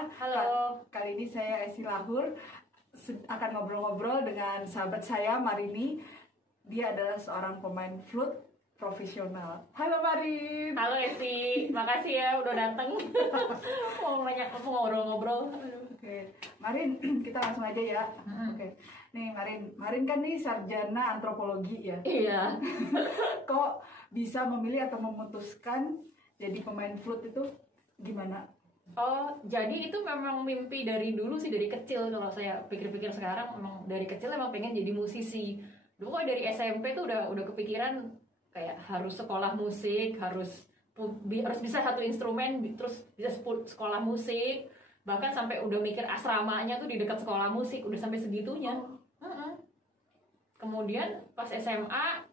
semuanya. Halo. Kali ini saya Esi Lahur akan ngobrol-ngobrol dengan sahabat saya Marini. Dia adalah seorang pemain flute profesional. Halo Marin. Halo Esi, makasih ya udah datang. Mau ngobrol-ngobrol. Oke, Marin, kita langsung aja ya. Oke. Nih Marin kan nih sarjana antropologi ya. Iya. Kok bisa memilih atau memutuskan jadi pemain flute itu gimana? Oh, jadi itu memang mimpi dari dulu sih, dari kecil. Kalau saya pikir-pikir sekarang, memang dari kecil emang pengen jadi musisi. Dulu kok dari SMP tuh udah kepikiran kayak harus sekolah musik, harus bisa satu instrumen, terus bisa sekolah musik. Bahkan sampai udah mikir asramanya tuh di dekat sekolah musik, udah sampai segitunya. Kemudian pas SMA,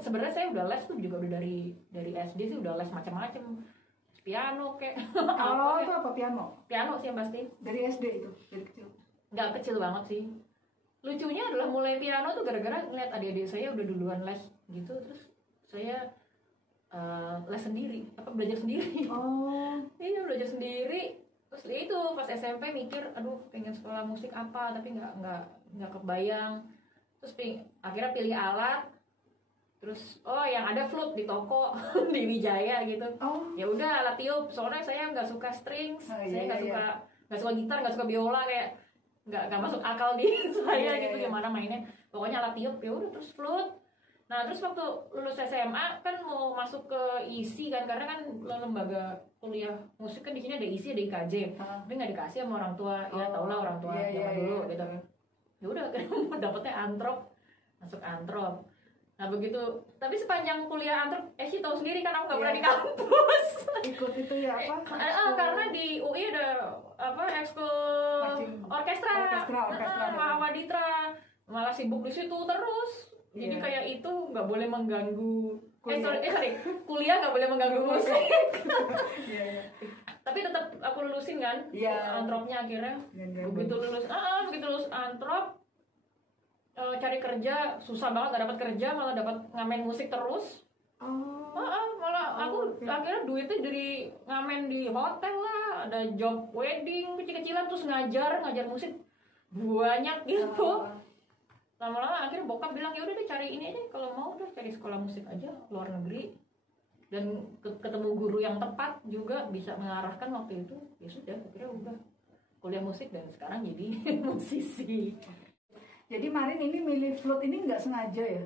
sebenarnya saya udah les tuh juga udah dari SD sih udah les macam-macam. Piano kayak. Kalau itu apa piano? Piano sih yang pasti. Dari SD itu, dari kecil. Nggak kecil banget sih. Lucunya adalah mulai piano tuh gara-gara ngeliat adik-adik saya udah duluan les gitu, terus saya les sendiri, belajar sendiri. Oh. Iya, belajar sendiri. Terus itu pas SMP mikir, aduh pengen sekolah musik apa, tapi nggak kebayang. Terus akhirnya pilih alat. Terus yang ada flute di toko di Wijaya gitu. Ya udah alat tiup, soalnya saya nggak suka strings, saya nggak suka gitar, nggak suka biola, kayak nggak masuk akal di saya gitu. Gimana mainnya, pokoknya alat tiup. Ya udah terus flute. Nah terus waktu lulus SMA kan mau masuk ke ISI kan, karena kan lembaga kuliah musik kan di sini ada ISI, ada IKJ, tapi nggak dikasih sama orang tua. Ya tau lah orang tua zaman dulu gitu. Ya udah dapetnya antrop, masuk antrop. Nah begitu, tapi sepanjang kuliah antrop, Esi tahu sendiri kan aku nggak pernah di kampus. Ikut itu ya apa? Karena di UI ada ekskul orkestra. Mahawaditra, malah sibuk di situ terus. Jadi kayak itu nggak boleh mengganggu. Kuliah nggak boleh mengganggu musik. Tapi tetap aku lulusin kan, antropnya akhirnya. Begitu lulus antrop. Cari kerja susah banget, gak dapat kerja, malah dapat ngamen musik terus. Malah aku akhirnya duitnya dari ngamen di hotel lah, ada job wedding kecil-kecilan, terus ngajar musik banyak gitu. Lama-lama akhirnya bokap bilang ya udah deh cari ini aja, kalau mau udah cari sekolah musik aja luar negeri. Dan ketemu guru yang tepat juga bisa mengarahkan waktu itu. Ya sudah, akhirnya udah kuliah musik dan sekarang jadi musisi. Jadi Marin ini milih flute ini nggak sengaja ya?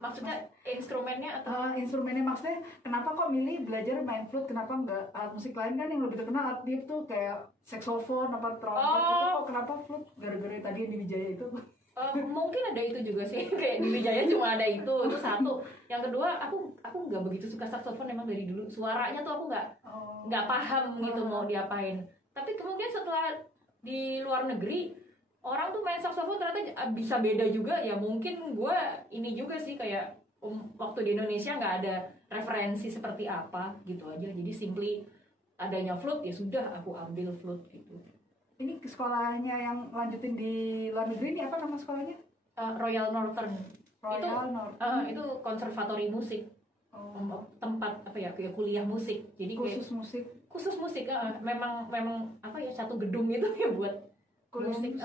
Maksudnya instrumennya atau? Instrumennya maksudnya kenapa kok milih belajar main flute? Kenapa nggak alat musik lain kan yang lebih terkenal alat tiup tuh kayak saxophone apa trompet? Kok kenapa flute? Gara-gara tadi yang di Wijaya itu? Mungkin ada itu juga sih, kayak di Wijaya cuma ada itu satu. Yang kedua aku nggak begitu suka saxophone emang dari dulu. Suaranya tuh aku nggak paham gitu mau diapain. Tapi kemudian setelah di luar negeri orang tuh main saxophone ternyata bisa beda juga ya. Mungkin gue ini juga sih kayak waktu di Indonesia nggak ada referensi seperti apa gitu aja. Jadi simply adanya flute ya sudah aku ambil flute gitu. Ini sekolahnya yang lanjutin di luar negeri ini apa nama sekolahnya? Royal Northern. Northern. Itu konservatori musik. Tempat kuliah musik. Jadi khusus musik. Memang satu gedung itu ya buat musik.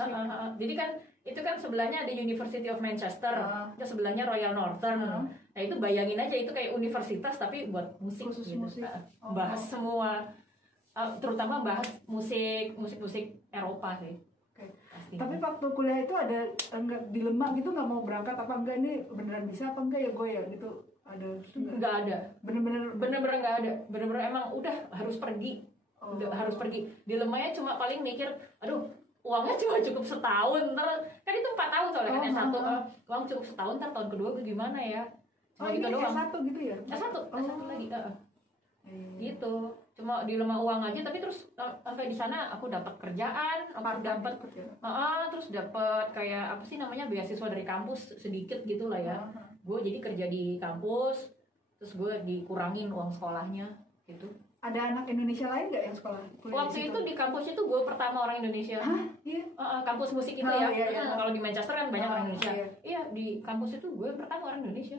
Jadi kan itu kan sebelahnya ada University of Manchester, sebelahnya Royal Northern. Nah itu bayangin aja itu kayak universitas tapi buat musik. Khusus gitu. musik. Bahas semua, terutama bahas musik Eropa sih. Tapi waktu kuliah itu ada enggak dilema gitu, nggak mau berangkat apa enggak, ini beneran bisa apa enggak ya gue ya gitu, ada nggak ada, bener-bener nggak ada, bener-bener emang udah harus pergi. Harus pergi. Dilemanya cuma paling mikir, aduh uangnya cuma cukup setahun, ntar kan itu 4 tahun soalnya kan S1, uang cukup setahun, ntar tahun kedua gue gimana ya, cuma gitu doang. S1 gitu ya? S1 lagi gitu, cuma dilema uang aja. Tapi terus sampai di sana aku dapat kerjaan, terus dapat kayak apa sih namanya, beasiswa dari kampus sedikit gitulah ya. Gue jadi kerja di kampus, terus gue dikurangin uang sekolahnya gitu. Ada anak Indonesia lain nggak yang sekolah kuliah? Waktu itu di kampus itu gue pertama orang Indonesia. Hah? Iya. Kampus musik itu Kalau di Manchester kan banyak orang Indonesia. Iya, di kampus itu gue pertama orang Indonesia.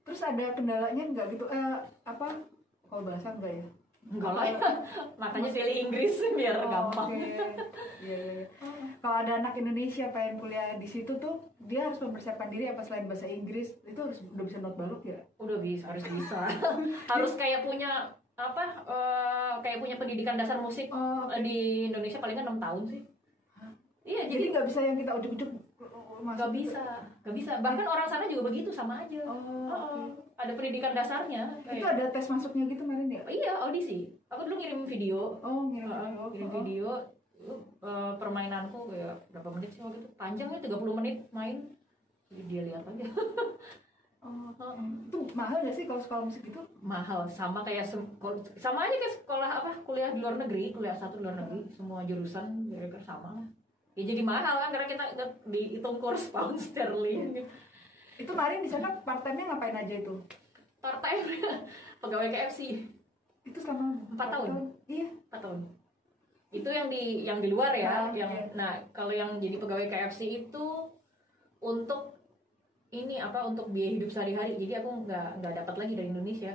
Terus ada kendalanya nggak gitu? Kalau bahasa enggak ya? Enggak lah ya. Makanya pilih Inggris biar gampang. Oke. Iya. Kalau ada anak Indonesia pengen kuliah di situ tuh, dia harus mempersiapkan diri apa selain bahasa Inggris itu harus udah bisa not balok ya? Udah bisa, harus bisa. Harus kayak punya apa? Kayak punya pendidikan dasar musik di Indonesia paling kan 6 tahun sih. Iya, Jadi nggak bisa yang kita ujuk-ujuk nggak bisa. Bahkan orang sana juga begitu, sama aja. Ada pendidikan dasarnya. Itu ada tes masuknya gitu kemarin ya? Iya, audisi. Aku dulu ngirim video. Ngirim Video. Permainanku kayak berapa menit sih waktu itu? Panjangnya 30 menit main. Jadi dia lihat aja. Itu mahal nggak sih kalau sekolah musik itu? Mahal, sama kayak sama aja kayak sekolah kuliah di luar negeri, kuliah satu di luar negeri, semua jurusan mereka sama. Ya jadi mahal kan karena kita dihitung kurs pound sterling. Itu kemarin di sana part time-nya ngapain aja itu? Part time pegawai KFC. Itu selama 4 tahun. Iya, 4 tahun. Itu yang di luar ya, iya. Nah, kalau yang jadi pegawai KFC itu untuk ini untuk biaya hidup sehari-hari. Jadi aku nggak dapat lagi dari Indonesia.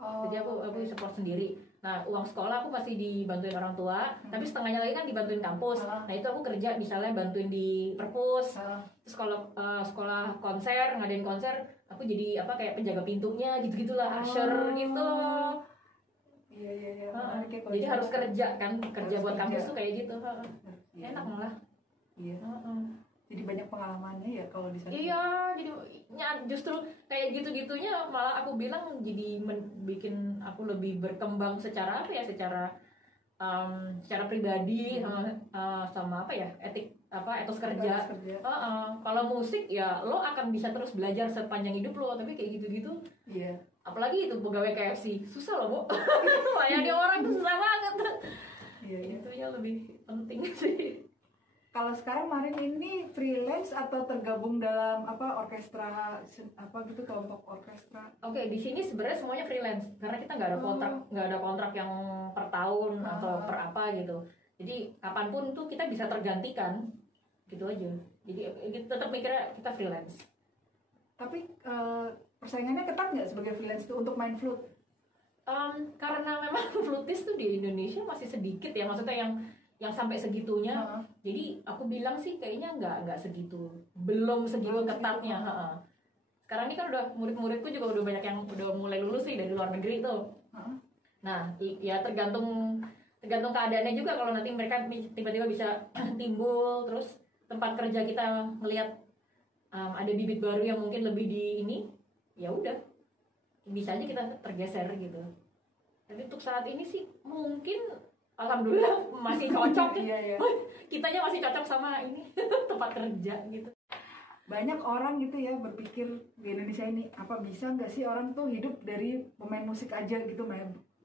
Jadi aku support sendiri. Nah, uang sekolah aku masih dibantuin orang tua, tapi setengahnya lagi kan dibantuin kampus. Nah, itu aku kerja misalnya bantuin di perpus. Terus kalau sekolah konser, ngadain konser, aku jadi kayak penjaga pintunya gitu-gitulah, usher gitu. Iya. Jadi harus kerja kan, kerja buat kampus tuh kayak gitu. Enak malah. Iya. Jadi banyak pengalamannya ya kalau di sana. Iya, jadi justru kayak gitu-gitunya malah aku bilang jadi bikin aku lebih berkembang secara secara pribadi sama etos kerja. Kalau musik ya lo akan bisa terus belajar sepanjang hidup lo, tapi kayak gitu-gitu. Iya. Apalagi itu pegawai KFC susah loh, Bu. Layani orang tuh susah banget. Iya. Itu ya lebih penting sih. Kalau sekarang Marin ini freelance atau tergabung dalam orkestra gitu, kelompok orkestra? Oke, di sini sebenarnya semuanya freelance karena kita nggak ada kontrak yang per tahun atau per apa gitu. Jadi kapanpun tuh kita bisa tergantikan gitu aja. Jadi tetap mikirnya kita freelance. Tapi persaingannya ketat nggak sebagai freelance tuh untuk main flute? Karena memang flutis tuh di Indonesia masih sedikit ya, maksudnya yang sampai segitunya. Jadi aku bilang sih kayaknya nggak segitu, belum segitu ketatnya. Sekarang ini kan udah murid-muridku juga udah banyak yang udah mulai lulus sih dari luar negeri tuh. Nah ya tergantung keadaannya juga, kalau nanti mereka tiba-tiba bisa timbul, terus tempat kerja kita ngelihat ada bibit baru yang mungkin lebih di ini, ya udah bisa aja kita tergeser gitu. Tapi untuk saat ini sih mungkin alhamdulillah masih cocok. Iya. Kitanya masih cocok sama ini tempat kerja gitu. Banyak orang gitu ya berpikir di Indonesia ini, apa bisa nggak sih orang tuh hidup dari pemain musik aja gitu,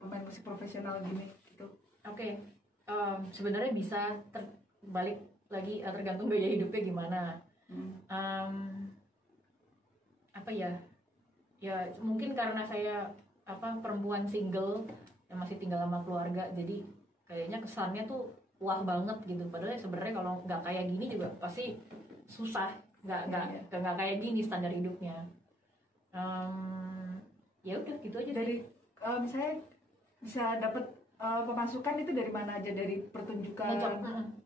pemain musik profesional gini gitu. Oke. Sebenarnya bisa, balik lagi tergantung gaya hidupnya gimana. Ya mungkin karena saya perempuan single yang masih tinggal sama keluarga, jadi kayaknya kesannya tuh wah banget gitu. Padahal sebenarnya kalau nggak kayak gini juga pasti susah, nggak kayak gini standar hidupnya. Ya udah gitu aja. Dari misalnya bisa dapat pemasukan itu dari mana aja? Dari pertunjukan,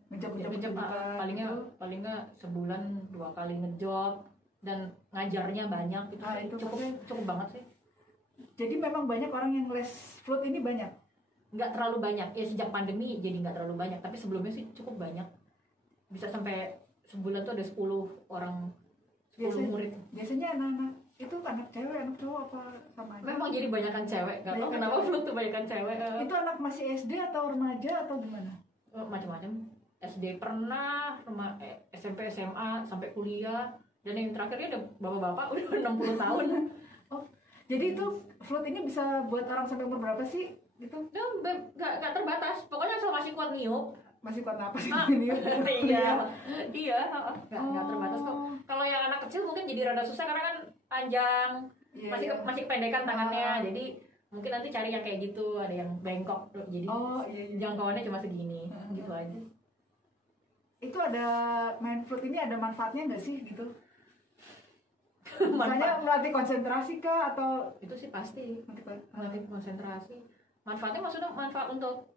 ngejob paling nggak sebulan 2 kali ngejob dan ngajarnya banyak gitu. Itu cukup banget sih. Jadi memang banyak orang yang les flute ini banyak. Nggak terlalu banyak ya, sejak pandemi jadi nggak terlalu banyak, tapi sebelumnya sih cukup banyak, bisa sampai sebulan tuh ada 10 orang, 10 murid. Biasanya anak-anak itu anak cewek, anak cowok apa sama aja? Memang jadi banyakan cewek, nggak tahu kenapa flute tuh banyakan cewek. Itu anak masih SD atau remaja atau gimana? Macam-macam. SD pernah, SMP, SMA sampai kuliah, dan yang terakhirnya ada bapak-bapak udah 60 tahun. Jadi itu flute ini bisa buat orang sampai umur berapa sih? Gitu? Nggak terbatas, pokoknya asal masih kuat niup. Masih kuat apa sih? Iya, nggak terbatas kok. Kalau yang anak kecil mungkin jadi rada susah karena kan panjang, masih kependekan tangannya, jadi mungkin nanti cari yang kayak gitu, ada yang bengkok, jadi jangkauannya cuma segini, gitu aja. Itu ada main flute ini ada manfaatnya nggak sih gitu? Misalnya melatih konsentrasi kah atau? Itu sih pasti melatih konsentrasi. Manfaatnya maksudnya manfaat untuk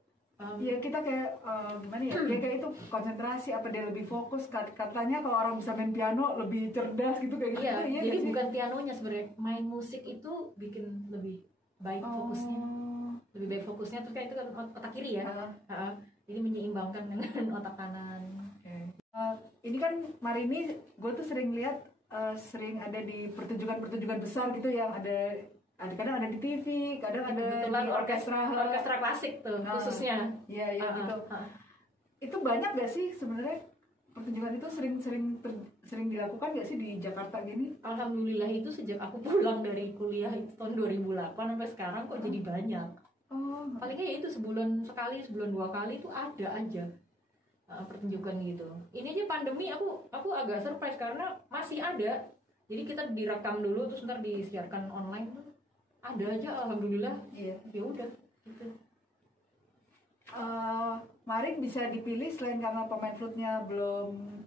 ya kita kayak gimana ya, dia kayak itu konsentrasi, apa dia lebih fokus, katanya kalau orang bisa main piano lebih cerdas gitu kayak gitu. iya, Iya jadi nggak sih? bukan pianonya sebenarnya, main musik itu bikin lebih baik fokusnya, lebih baik fokusnya. Terus kayak itu kan otak kiri ya, jadi menyeimbangkan dengan otak kanan. Ini kan Marini, gue tuh sering lihat sering ada di pertunjukan besar gitu, yang ada kadang ada di TV, kadang ada Kebetulan di orkestra klasik tuh khususnya. Iya gitu. Itu banyak gak sih sebenarnya pertunjukan itu sering dilakukan gak sih di Jakarta gini? Alhamdulillah itu sejak aku pulang dari kuliah itu tahun 2008 sampai sekarang kok jadi banyak. Paling kayak itu sebulan sekali, sebulan 2 kali itu ada aja pertunjukan gitu. Ini aja pandemi aku agak surprise karena masih ada. Jadi kita direkam dulu terus ntar disiarkan online tuh. Ada aja, alhamdulillah. Iya. Ya udah gitu. Marin bisa dipilih selain karena pemain flutnya belum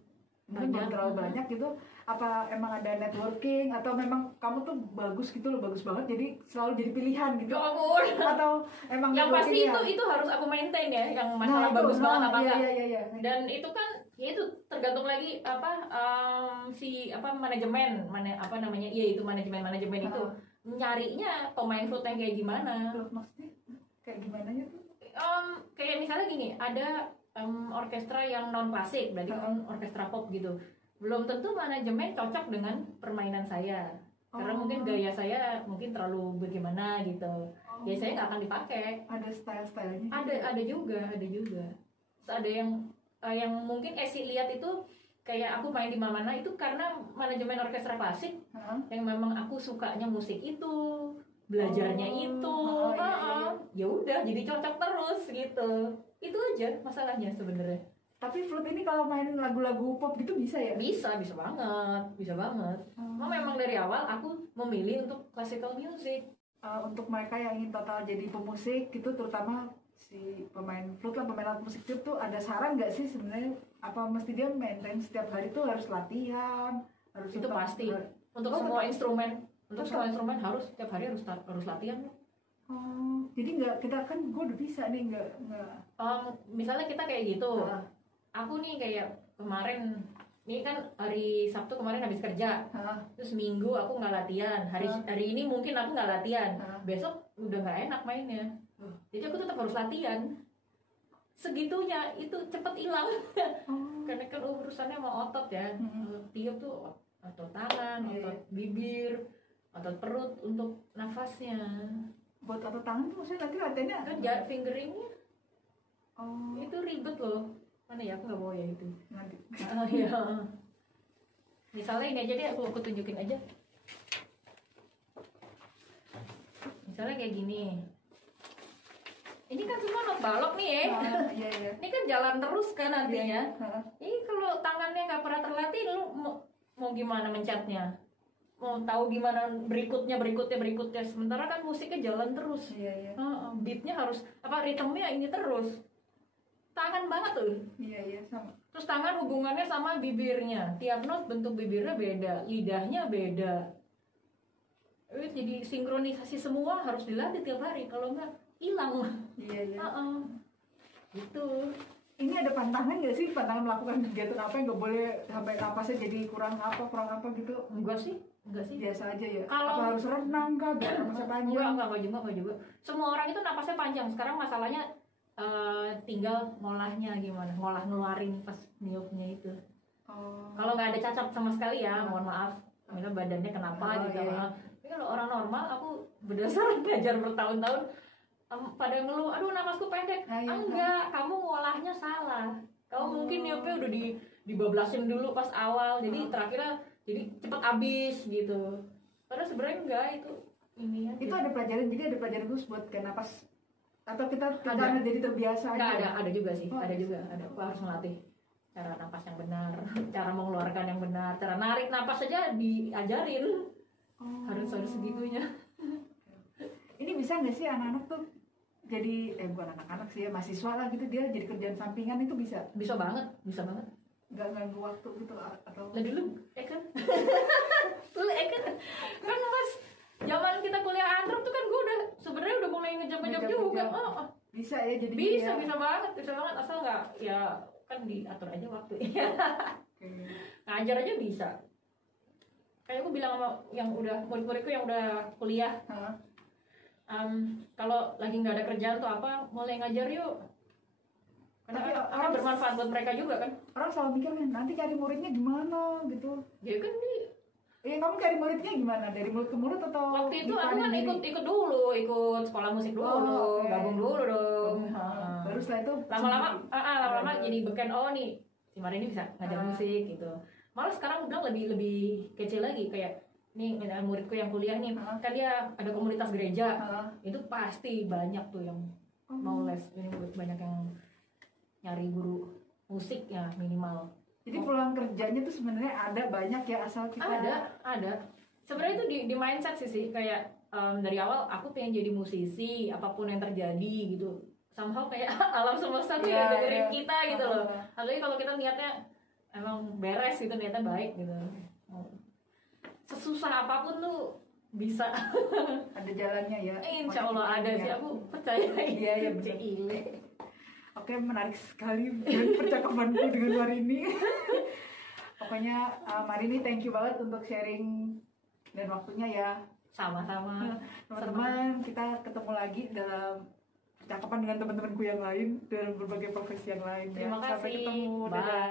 terlalu banyak gitu, apa emang ada networking atau memang kamu tuh bagus gitu loh, bagus banget jadi selalu jadi pilihan gitu? Atau emang yang pasti itu harus aku maintain ya, yang masalah bagus banget apa enggak. Iya. Dan itu kan ya itu tergantung lagi manajemen itu manajemen itu nyarinya pemain flute yang kayak gimana. Maksudnya kayak gimana ya tuh? Kayak misalnya gini, ada orkestra yang non klasik, berarti kan orkestra pop gitu. Belum tentu manajemen cocok dengan permainan saya, karena mungkin gaya saya mungkin terlalu bagaimana gitu. Gaya saya nggak akan dipakai. Ada style-stylenya. Ada juga. Terus ada yang mungkin Esi lihat itu kayak aku main di mana itu karena manajemen orkestra klasik yang memang aku sukanya musik itu, belajarnya itu, ya udah jadi cocok terus gitu. Itu aja masalahnya sebenarnya. Tapi flute ini kalau main lagu-lagu pop gitu bisa ya? Bisa banget. Memang dari awal aku memilih untuk classical music. Untuk mereka yang ingin total jadi pemusik gitu, terutama si pemain flute lah, pemain alat musik itu ada saran nggak sih sebenarnya, apa mesti dia maintain setiap hari tuh harus latihan, harus itu pasti untuk semua instrumen harus setiap hari harus latihan. Jadi nggak, kita kan gue udah bisa nih nggak misalnya kita kayak gitu, aku nih kayak kemarin ini kan hari Sabtu kemarin habis kerja, terus Minggu aku nggak latihan, hari ini mungkin aku nggak latihan, besok udah nggak enak mainnya. Jadi aku tetap harus latihan. Segitunya itu cepet hilang. Karena kan urusannya sama otot ya. Tiup tuh otot tangan, otot bibir, otot perut untuk nafasnya. Buat otot tangan tuh maksudnya nanti latihannya kan fingeringnya. Itu ribet loh. Mana ya, aku nggak bawa ya itu. Nanti. Ya. Misalnya ini aja deh, aku tunjukin aja. Misalnya kayak gini. Ini kan semua not balok nih ya. Iya. Ini kan jalan terus kan artinya. Ini kalau tangannya nggak pernah terlatih, lu mau gimana mencetnya? Mau tahu gimana berikutnya. Sementara kan musiknya jalan terus. Iya. Beatnya harus ritmenya ini terus. Tangan banget tuh. Iya sama. Terus tangan hubungannya sama bibirnya. Tiap not bentuk bibirnya beda, lidahnya beda. Jadi sinkronisasi semua harus dilatih tiap hari. Kalau nggak hilang. Iya. Gitu. Ini ada pantangan nggak sih, pantangan melakukan kegiatan apa yang nggak boleh sampai napasnya jadi kurang apa gitu? Enggak sih. Biasa aja ya. Kalau apa harus renang kah biar napasnya panjang? Enggak juga. Semua orang itu napasnya panjang. Sekarang masalahnya tinggal ngolahnya gimana, ngeluarin pas niupnya itu. Kalau nggak ada cacat sama sekali ya, mohon maaf. Misalnya badannya kenapa gitu. Iya. Tapi kalau orang normal, aku berdasarkan belajar bertahun-tahun, pada ngeluh, aduh napasku pendek. Enggak, kamu ngolahnya salah. Kamu mungkin niupnya udah dibablasin dulu pas awal, jadi terakhirnya jadi cepet habis gitu. Padahal sebenarnya enggak, itu ini ya. Itu ada pelajaran, jadi ada pelajaran khusus buat kayak napas, atau kita karena jadi terbiasa aja? Ada juga sih, ada. Aku harus melatih cara napas yang benar, cara mengeluarkan yang benar, cara narik napas saja diajarin. Harus segitunya. Ini bisa nggak sih anak-anak tuh jadi bukan anak-anak sih ya, mahasiswa lah gitu, dia jadi kerjaan sampingan itu bisa? Bisa banget. Nggak ganggu waktu gitu atau? Lah dulu kan mas Zaman kita kuliah antrop tuh kan gue udah sebenarnya udah mulai ngejam-ngejam juga. Oh, bisa ya jadi bisa ya. bisa banget asal nggak ya kan diatur aja waktu. Ngajar aja bisa. Kayak aku bilang sama yang udah murid-muridku yang udah kuliah, kalau lagi nggak ada kerjaan tuh apa, mulai ngajar yuk. Karena Tapi orang bermanfaat buat mereka juga kan. Orang selalu mikir kan nanti cari muridnya gimana gitu. Ya kan Kamu cari muridnya gimana? Dari mulut ke mulut atau? waktu itu aku kan ikut dulu, ikut sekolah musik dulu, gabung dulu dong. Baru setelah itu lama-lama jadi beken, oh nih si Marini bisa ngajar musik gitu. Malah sekarang udah lebih kecil lagi, kayak nih muridku yang kuliah nih, kan dia ada komunitas gereja, itu pasti banyak tuh yang mau les, ini banyak yang nyari guru musik ya minimal. Jadi peluang kerjanya tuh sebenarnya ada banyak ya, asal kita ada. Sebenarnya itu di mindset sih kayak dari awal aku pengen jadi musisi, apapun yang terjadi gitu. Somehow kayak alam semesta tuh ya dengerin kita gitu loh. Apalagi kalau kita niatnya emang beres gitu, niatnya baik gitu. Sesusah apapun tuh bisa. ada jalannya ya. Insya Allah ada sih, aku percaya. Iya benar. Oke, menarik sekali percakapanku dengan Marini. Pokoknya Marini, thank you banget untuk sharing dan waktunya ya. Sama-sama. Teman-teman, kita ketemu lagi dalam percakapan dengan teman-temanku yang lain dalam berbagai profesi yang lain. Terima kasih. Sampai ketemu. Bye.